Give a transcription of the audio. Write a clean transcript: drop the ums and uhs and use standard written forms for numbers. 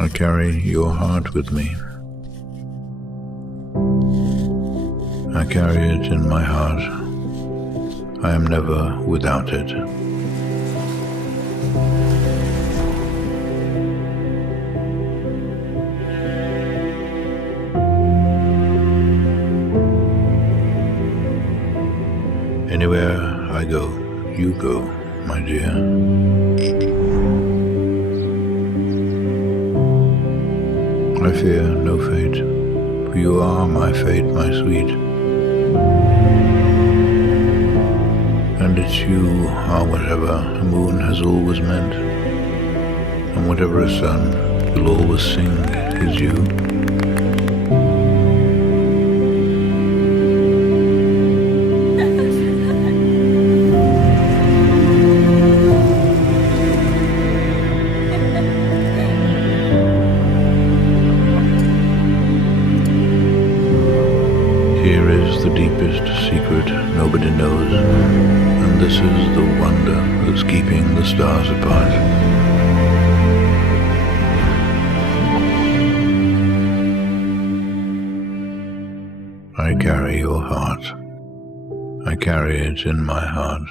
I carry your heart with me. I carry it in my heart. I am never without it. Anywhere I go, you go, my dear. I fear no fate, for you are my fate, my sweet. And it's you are whatever a moon has always meant, and whatever a sun will always sing is you. Here is the deepest secret nobody knows, and this is the wonder that's keeping the stars apart. I carry your heart. I carry it in my heart.